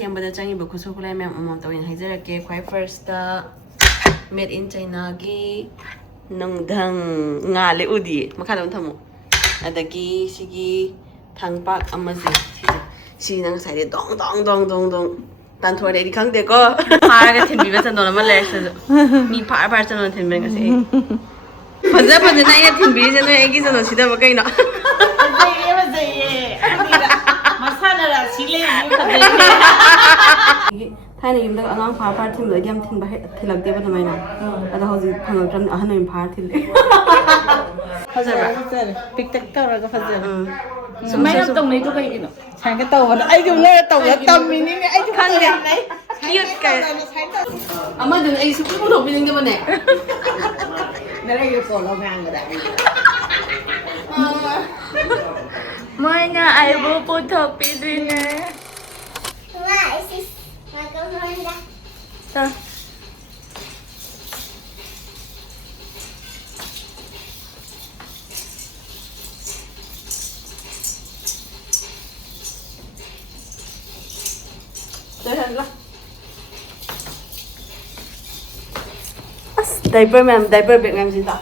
ꯁꯦꯝꯕꯗ ꯆꯪꯉꯤꯕ ꯈꯨꯠꯁꯨ ꯈꯨꯠꯂꯥꯏ ꯃꯌꯥꯝ ꯑꯃꯃꯝꯇ ꯑꯣꯏꯅ ꯍꯥꯏꯖꯔꯛꯀꯦ ꯈ꯭ꯋꯥꯏ ꯐꯥꯔꯁꯇ ꯃꯦꯗ ꯏꯟ ꯆꯩꯅꯥꯒꯤ ꯅꯨꯡꯙꯪ ꯉꯥꯜꯂꯦ ꯎꯗꯤꯌꯦ ꯃꯈꯥꯗ ꯑꯃ ꯊꯝꯃꯣ ꯑꯗꯒꯤ ꯁꯤꯒꯤ ꯊꯥꯡꯄꯥꯛ ꯑꯃꯁꯦ ꯁꯤꯅ ꯉꯁꯥꯏꯗꯤ ꯗꯣꯡ ꯗꯣꯡ ꯗꯣꯡ ꯗꯣꯡ ꯗꯣꯡ ꯇꯥꯟꯊꯣꯔꯛꯑꯦ ꯑꯩꯗꯤ ꯈꯪꯗꯦꯀꯣ ꯐꯥꯔꯒ ꯊꯤꯟꯕꯤꯕ ꯆꯟꯗꯣꯟ ꯑꯃ ꯂꯩꯔꯦ ꯁꯤꯗꯁꯨ ꯃꯤ ꯐꯥꯔ ꯐꯥꯔ ꯆꯟꯗꯣꯟ ꯊꯤꯟꯕꯅꯦ ꯉꯁꯤ ꯑꯩ ꯐꯖꯅ ꯑꯩꯅ ꯊꯤꯟꯕꯤꯔꯤꯁꯦ ꯅꯣꯏ ꯑꯩꯒꯤ ꯆꯟꯗꯣꯟ ꯁꯤꯗꯕ ꯀꯩꯅꯣ ꯊꯥꯏꯅ ꯌꯨꯝꯗ ꯑꯉꯥꯡ ꯐꯥꯔ ꯐꯥꯔ ꯊꯤꯟꯕꯗꯣ ꯑꯩꯗꯤ ꯌꯥꯝ ꯊꯤꯜꯂꯛꯇꯦꯕ ꯑꯗꯨꯃꯥꯏꯅ ꯑꯗꯣ ꯍꯧꯖꯤꯛ ꯐꯪꯉꯛꯇ꯭ꯔꯕꯅꯤꯅ ꯑꯍꯟ ꯑꯣꯏꯅ ꯐꯥꯔ ꯊꯤꯜꯂꯦ ꯐꯖꯕ꯭ꯔꯥ ꯐꯖꯔꯦ ꯄꯤꯛꯇꯛ ꯇꯧꯔꯒ ꯐꯖꯔꯦ ꯁꯨꯃꯥꯏꯅ ꯇꯧꯅꯩꯗꯣ ꯀꯩꯒꯤꯅꯣ ꯁꯥꯏꯅ ꯇꯧꯕꯗ ꯑꯩꯁꯨ ꯂꯩꯔ ꯇꯧꯕ ꯇꯝꯃꯤꯅꯤꯅꯦ ꯑꯩꯁꯨ ꯈꯪꯗꯦ ꯀ꯭ꯌꯨꯠ ꯀꯥꯏ ꯑꯃꯗꯨꯅ ꯑꯩ ꯁꯨꯡꯄꯨ ꯄꯨꯊꯣꯛꯄꯤꯅꯤꯡꯗꯕꯅꯦ ꯅꯔꯩꯒ ꯀꯣꯜꯂꯣ ꯉꯥꯡꯕꯗ Moina aibu puthokhibagi. Diaper ma'am, diaper bag ma'am sita.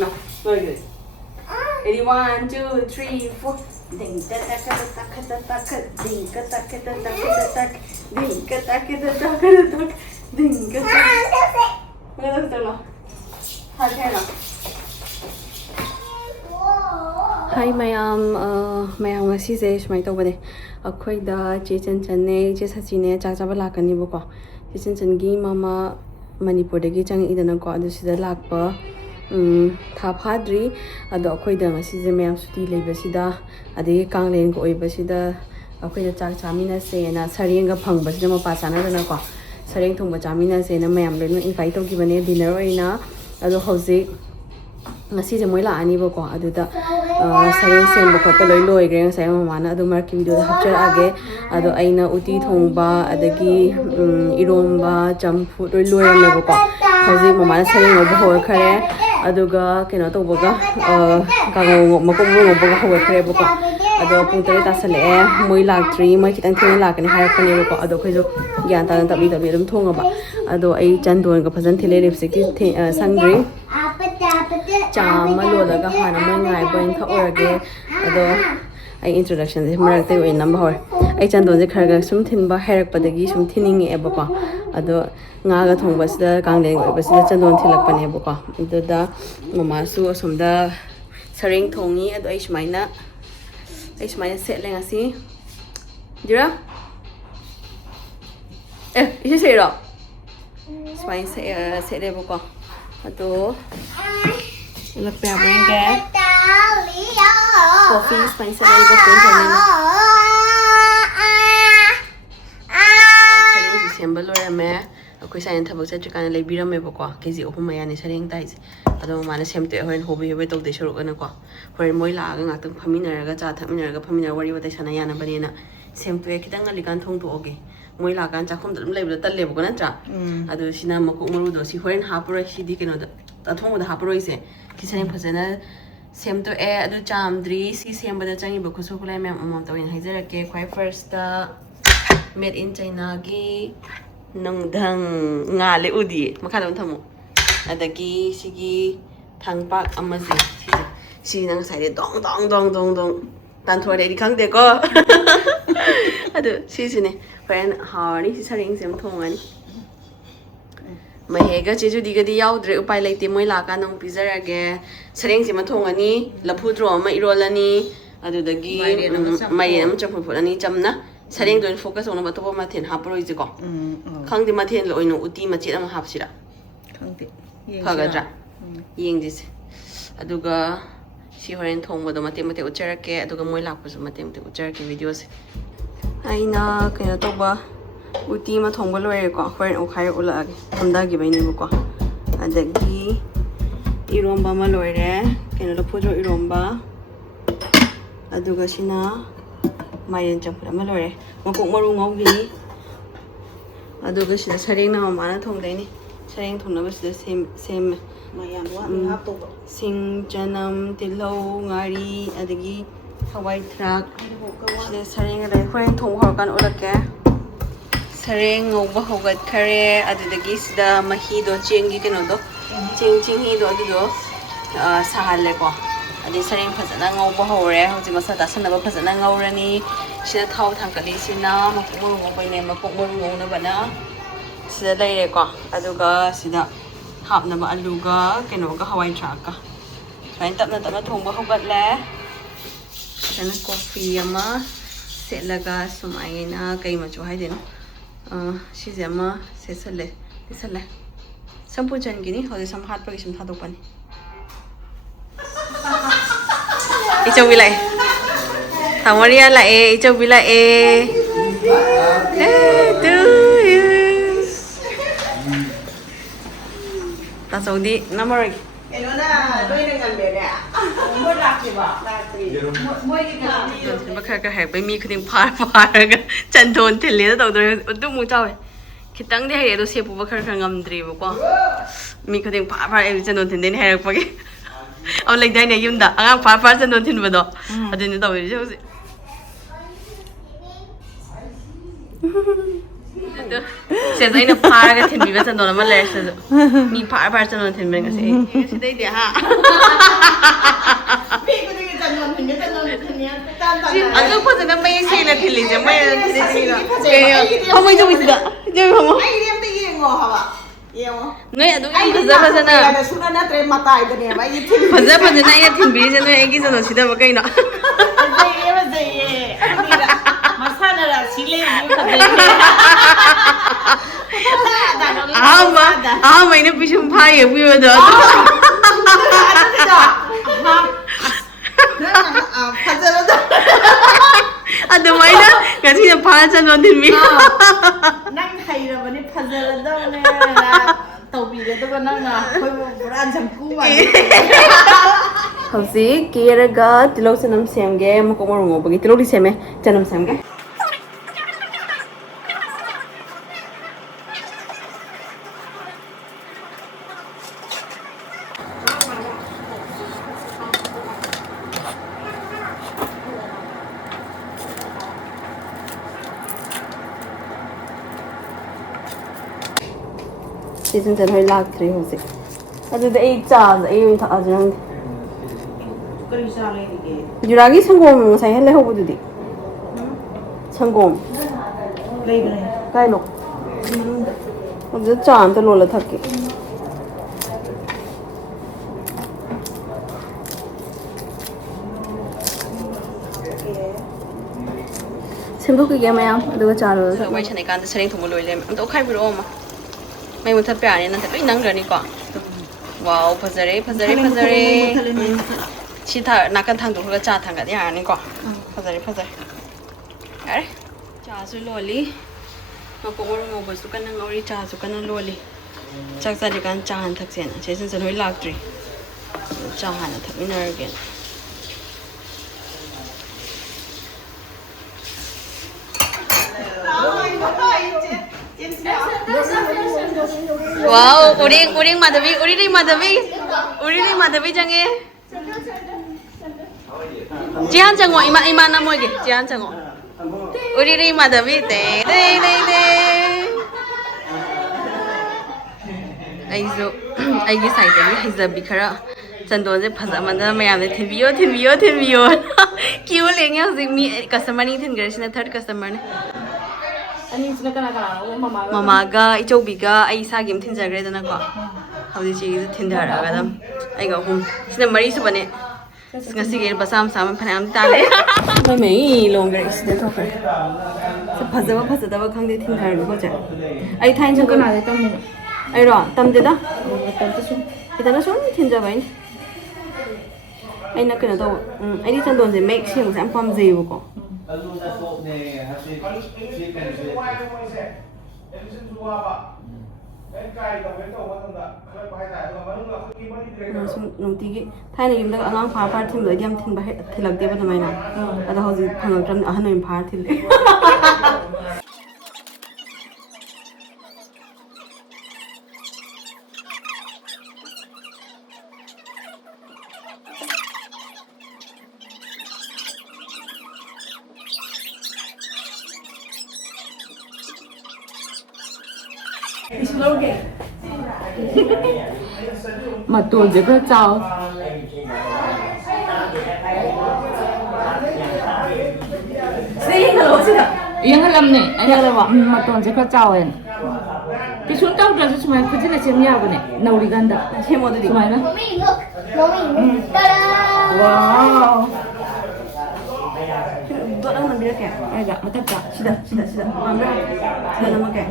No, very good. Ready, 1, 2, 3, 4. Ding ka tak ka tak ka tak ka ding ka tak ka tak ka tak ding ka tak ka tak ka tak ding ka tak. Ngada talo. Ha kaya. Hi mayam ngasi se sumai tawbane. Akhoi da che chan ne che sachi ne chak chaba lakani bo ko. Che chan gi mama Manipurdagi chang idana ko adu sida lakpa tha phadri adu akhoi da ngasi je mayam suti leiba sida adi kanglen ko oiba sida akhoi da chak chamina se na sareng ga phangba sida ma pa chana dana ko sareng thongba chamina se na mayam le no invite to gibane dinner oina adu hauzik ngasi je moi la ani bo ko adu da sareng sem ko pa loi loi gre ngasai mama na adu mark video da hapchar age adu aina uti thongba adagi iromba champu loi loi am bo ko hauzik mama na sareng bo hor khare aduga kena to boga gago makom ro boga hor khare bo ko adu pung tare ta sale moi laktri mai kitang theng lakani harakani bo ko adu khoi jo gyan ta tabi adum thonga ba adu ai chandon ga phajan thile lipstick sangri chama lo daga hana mai ngai boin tha orage ado ai introduction se marak te oin number hor ai chandon je kharaga sum thinba hairak padagi sum thiningi eba ko ado nga ga thongba sida kangleng oiba sida chandon thilak pane bo ko ado da mama su asomda sareng thongi ado ai sumaina set le ngasi dira isi se ro sumain se le bo ko ado lapya brain ke coffee spice le ko tin chani December lo rame akoi sain thabak cha chikana le birame bo ko kg 3 maya ni sareng tai ado mana semte hoin hobi hobe to de shuru kana ko hoi moi la ga ngak phaminara ga cha thaminara ga phaminara wari wata sana yana banena semte kitang alikan thong to oge moi la kan cha khum dum leibla talle bo kana tra ado sina makuk maru do si hoin hapuro si di keno da thong da hapuro ise kisane phajana semto adu chamdri si sembada changiba khusu khulai ma'am amount oin haijarake khwai first ta made in China gi nungdang ngale udiye makhala thamo adagi sigi thangpak amase si nang sai dong dong dong dong dong tanthore di khangde ko adu si sine friend harni si sareng sem thongani mahega cheju digadi yaudre upai laite moi laka nong pizarage sareng sima thongani laphudro ama irolani adudagi mayam chapulani chamna sareng don focus on ba to ma then hapuroi je ko khangdi ma then loino uti ma chet ama hapsira khangdi phagadra yengdis aduga si horen thongbodo mate mate ucharake aduga moi lakpasu mate mate ucharake videos aina kena to ba uti ma thongba loire ko horen okhai ulage thamda gi baini ko adagi iromba ma loire kena lo phojo iromba aduga sina mayen champur ama loire makok maru ngaugi aduga sina sareng na mama na thongdaini sareng thongna basida sem mayam wa hap to sing chanam tilhau ngari adagi hawai thrak sida sareng lai horen thong hor kan ulake sareng ngauba hogat khare adudagi sida mahi do chengi keno do ching hi do adudo sahalle ko adi sareng phajana ngauba hore hoji masa dasanaba phajana ngaurani sida thau thangkali sina mapuk muru ngobai ne mapuk muru ngona bana sida laire ko aduga sida hapnaba aluga keno ga hawai thrak ka Kain tapna thongba hogatle kana coffee ama selaga sumaina kai machu haideno sije ama sesale tisale sampu changini hodi sam hat pagi sim thadok pani ichau bilai thamoria la ichau bilai to you ta saudi namar bakar hai mi khuding phar ga chandon thile da dor udu mu chawe khitang de hai do se pu bakar kha ngamdri ba ko mi khuding phar ai chandon thin den hai rak pagi au lai dai ne yum da angang phar chandon thin ba do adu ni daw ji hosi se zai na phar ga thin bi ba chandon ma le se mi phar chandon thin ben ga se dai de ha Aku pun sedang main sih nak pilih je, main sih nak. Kamu itu bisa, jadi kamu. Ngai aduh ini pasal na. Pasal na ini tim biri je, ngai egi sana sida bagai na. Masana lah sile ini pisum payah punya dah. Ada mana? Kasi na para sa nonton mi. Nang kaya ba ni pazara daw na tawbiga daw nang koy buran jamku ba. Hausi kiraga tilok sanam semge makomor mo bagi tilok di seme janam semge. Season 10 hơi lạc thế hồi dịch. Aduh dah trà rồi minta aja nang. Juragi sanggom saya leh hobo tu di. Sanggom. Kai lo. Aduh trà ante lo la thaki. Sembuh ke game yang aduh trà lo. Mai chane kan sering thumu lo le. Am to khai biro ma. Mai mutat pe ani nan ta loi nang rani ko. Wow, phazare. Chi tha nakan thang du ga cha thang ga ya ni ko. Phazare. Are. Cha su loli. Ma ko mo ba su kan ngori cha su kan loli. Chak sa di kan cha han thak sen. Che sen sen hoi lak tri. Cha han thak min ar gen. Wow, uring Madhavi jange. Jihan chango ima na moge. Jihan chango. Uring Madhavi de. Aigi side ni hizabi khara. Chandon je phaza manda mayam ne thinbiyo. Kiu lenge hojik mi customer ni thin garisina third customer ne. Mamaga ichaubiga ai sagim thinjagre dana ko hauji chi thindara ga dam ai ga hum sina mari su bane ngasi ge basam sam phanam tale mai longer is the talker se phajaba khangde thindar ko ja ai thain chang kana tam ai ro tam de da tam ta sun kitana sun thinjaba in ai na kana do ai ni chandon je make sim sam pam je ko nungtigi thaina yumda angang phar thim do diam thin ba thilak de ba namaina ada hoji phangakram ahan oim phar thil Mà tuần chỉ có chào Yang alam nih, ada apa? Matuan saya kacau kan. Kisun tahu dah semua kerja lah siapa apa nih? Nauli ganda. Siapa tu di mana? Mommy, look. Mommy, tada! Wow. Buat orang ambil kan? Ada, mata tak? Sudah. Ambil. Sudah nama kan?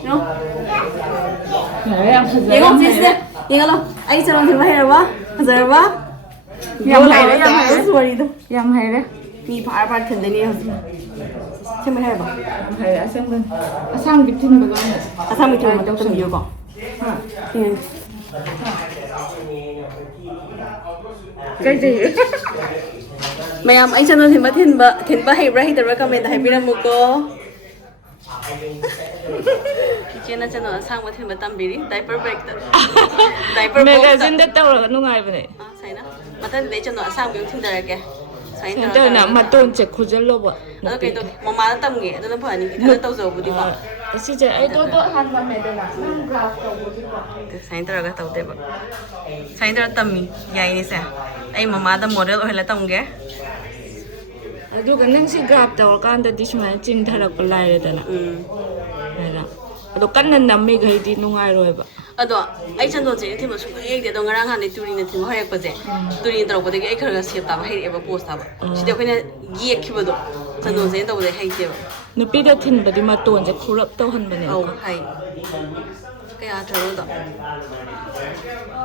No. Yang Yang apa sih? Yang apa? Ayo coba kita bayar apa? Bayar apa? Yang hai Sorry tu. Yang hai deh. Mi par kan ni harus. Siapa bayar apa? Yang hai asam kan. Asam bikin bagai. Asam itu macam tu juga. Ini. Cái gì? Mayam ay channel thinba hay right the recommend hay pira mo ko. Kitchen na channel sang ba thinba tambiri diaper bag ta. Diaper box. Magazine dah tahu lah nungai bene. Sai na. Matan de channel sang bi thin da ke. Sai na. Center na matuan cek khujal lo ba. Ano kay to mama na tam ge na pa ni kita taw zo bu di ba. Si cek ay to han ba me de na. Nang graph to bu di ba. Sai ta ga taw de ba. Sai ta tammi yai ni sa. Ay mama da model ohla tam ge. Aduh kan nang si graph to kan da di semua cing tharak pelai le na. Nela. Aduh kan nan nammi gai di nungai roi ba. Ado ai chandon je thima su ek de dong rang han ni turi na thim hoyak paje turi ndro ko de ai khara sep ta ba hai eba post ta ba side ko ne gi ek khibo do chandon je to de hai te ba Nupi dah thin ba di matuan cek khurap to han bene. au hai kaya tharo do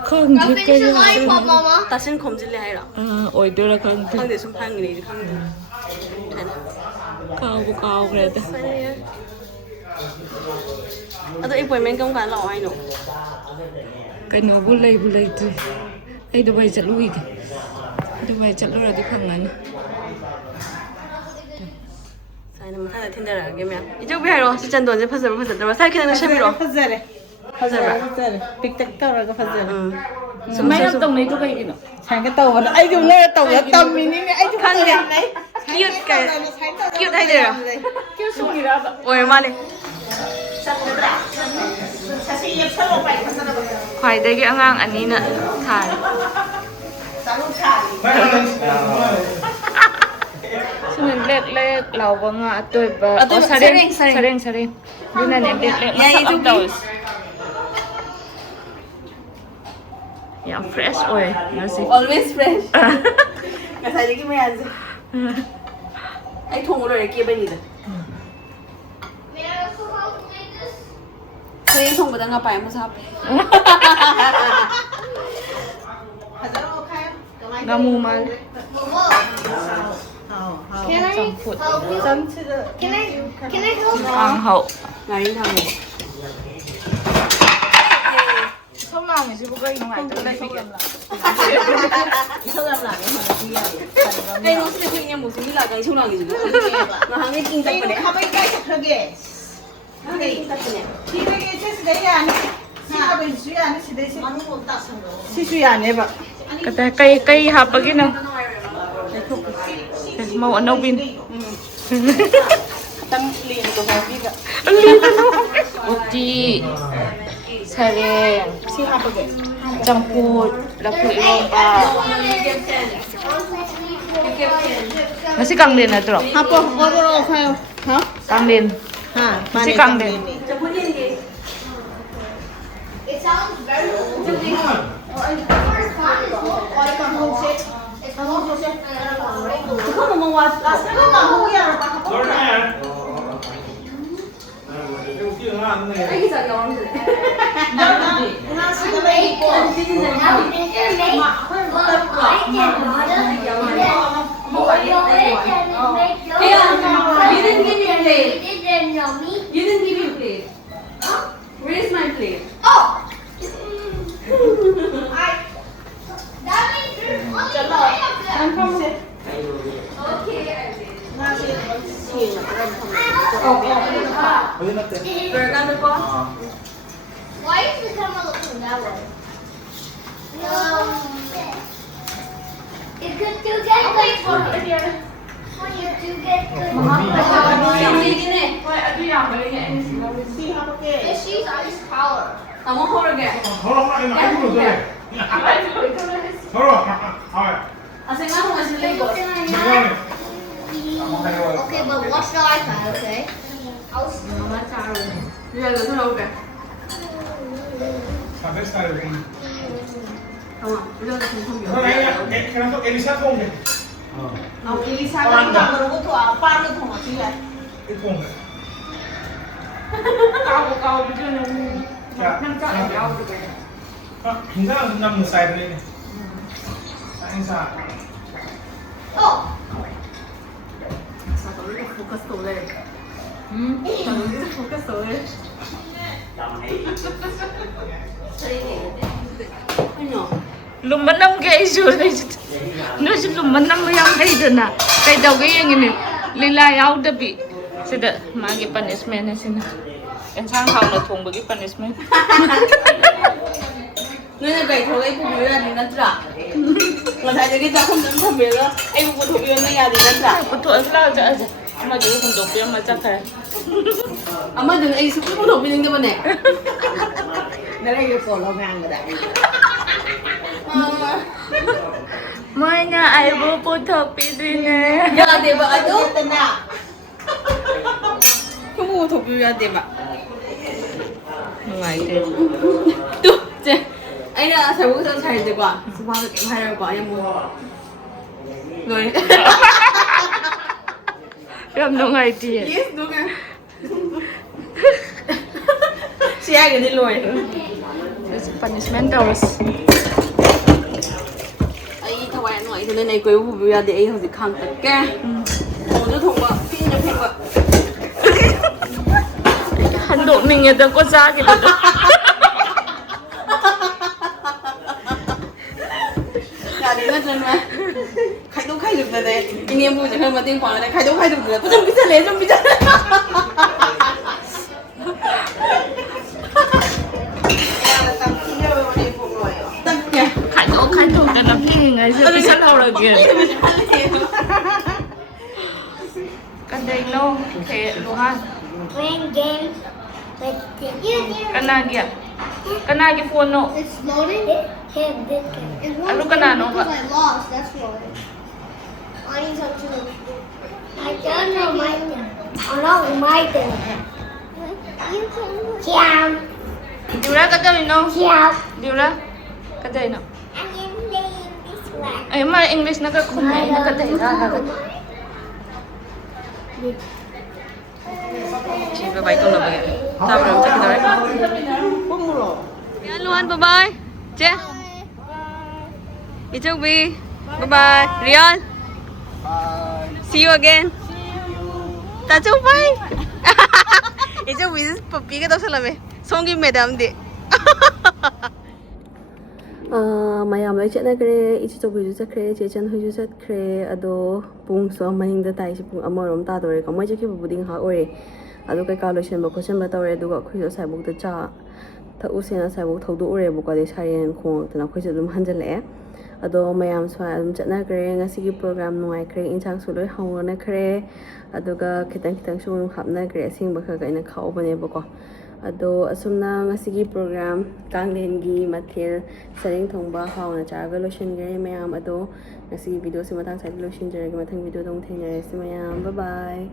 Khang Now di finish ka your lollipop, Mama. ta sin khom jil le hai ra oi do la khang di. khang de sum phang ni khang de Kau bu kau kre ta. ado appointment kam kan lao ai no Cái nó bu lay tu. Ai do bai chat lui. Do bai chat lo ra di phang an. sai na ma thin da ra ge me ijo bi hai ro si chandon je phasar da sai kina na shami ro Fazere. phasar Fazere. Pick tak tawra ka fazere. Semai nak tong nei tu kai kino. Sang ka taw na ai dum na taw ya tam mi ni ai dum khang de cute ka cute hai de ra Kêu sung ni ra ba. oi ma le ꯈ꯭ꯋꯥꯏꯗꯒꯤ ꯑꯉꯥꯡ ꯑꯅꯤꯅ ꯊꯥꯔꯦ Sini lek lau nga atoy ba. Atoy ba? Sareng. Sareng. Dina ni lek. Yeah, itu bi. Yang fresh oil nasi. always fresh ꯉꯁꯥꯏꯗꯒꯤ ꯃꯌꯥꯝꯁꯦ ꯑꯩ ꯊꯣꯡꯕ ꯂꯣꯏꯔꯦ ꯀꯦꯕꯅꯤꯗ May I also help make this? ꯁꯔꯦꯡ ꯊꯣꯡꯕꯗ ꯉꯄꯥꯏ ꯑꯃꯁꯨ ꯍꯥꯞꯄꯦ Ngamu mal. Can I help you? Can I help you? Ang hậu. ꯉꯥꯔꯤ ꯊꯥꯡꯉꯨꯕ Không làm thì cô gây ngoài tới đây. ꯀꯩꯅꯣ ꯁꯤꯗ ꯊꯦꯡꯅ ꯃꯨꯁꯤ ꯃꯤ ꯂꯥꯛꯀꯅꯤ ꯁꯨꯝ ꯂꯥꯛꯈꯤꯁꯤꯅ ꯉꯍꯥꯡꯒꯩ ꯇꯤꯡ ꯇꯛꯄꯅꯦ ꯉꯍꯥꯡꯒꯩ ꯇꯤꯡ ꯇꯛꯄꯅꯦ Sisu yaneba. Kata kay hapag yun. Mau ano bin. Tang liin ko ba biga Uti. Sareng. Si hapag eh. Campur. Lapu ilong pa. Masih kang din na to. Hapo, order kayo. Ha? Kang din. Ha, Masih kang din. It sounds very old. You didn't give me a plate. Where is my plate? Oh! That means there's only three of them. Burger po? Why is the camera looking that way? You could do get good. When you do get good. She's ice power. Tamo horage. Asenga mo sila ko. Okay, but watch the iPad, okay? Mama Taro. Yeah, that's not okay. Tama, udah udah sini Elisa Ponge. Elisa kan baru tuh apa tuh masih ya? Ponge. Kau betul nih. Nang cak jauh tuh kan. Hingga nang side ini. Sa. Oh. Satu lagi fokus tole. Satu lagi fokus tole. Ano? Lumanam kay isu no si lumanam yang kay dana kay daw kay yang ini lila yaw dabi sida magi punishment na sina en sang hao na thong bagi punishment Nuna kay thogay pu biyo ni natra. Ngasay dagi ta khum dam khum biyo ai pu thog biyo na ya di natra. putu asla ja ja ma ju kun dok piam ma cha kha Ama dun ai su pu thog biyo ngi bane. Nãy giờ cổ lòng hàng rồi đấy. mai nga ai bu puthokibagi ne Ya de ba ado. Không pu thog biyo ya de ba. ngai de Tu, je. Ai na sai bu sang sai de kwa. Su ba ke hai ra kwa ya mu. Rồi. ram no ngai ti Yes, đúng rồi. Chị ai cái đi lùi. punishment daws Ai thầu ai nói thế nên này quấy vụ việc để ai học gì khang tất cả. Một đứa thùng bạc, phim nhập phim bạc. han do ning ya da ko sa ki da Cả đi mất chân mà. Khai được rồi đấy. Anh em vui chỉ hơn mà tiếng khoảng này khai được rồi. Tôi không biết lấy không biết. khai do da na phi ngai se pi sa lo ra ge kan dai no ke luhan Playing games like kana gi phone no it's loading. Hey, this game. It's Ano loading ka na, no? because I lost. That's why. I need some too. I don't know my turn. Oh no, my turn. You can. Ciao. diura ka dai no Ciao. diura ka dai no I am playing this one. ai ma english na ka khum ai na ka dai ra ka chị và bảy con là vậy sao mà chắc cái đấy Yan Luan, bye bye. Che. Ichok B. Bye bye. Rian. See you again. Ta chok bye. Ichok B papi ka daw sa lami. Songi madam di. Mayam lai chatna kare ichok B ju kare che chan hu ju kare ado pung so maning da tai si pung amarom ta dore ka mai chaki bu ding ha ore. Ado kai ka lo shen ba question ba tawre adu ga khu sai buk da cha ta usena sai buk thodu ore bu ka de sarian khong tana khu dum hanjale ado mayam swa dum chatna kare ngasi gi program noi kare inchang su loi hawna kare ado ga kitang su hapna kare sing ba ka ina khau bane ba ko ado asumna ngasi gi program kanglen gi mathil sareng thongba hawna charga lo shen gare mayam ado ngasi video si matang sai lo shen jare gi mathang video dong theng jare si mayam bye bye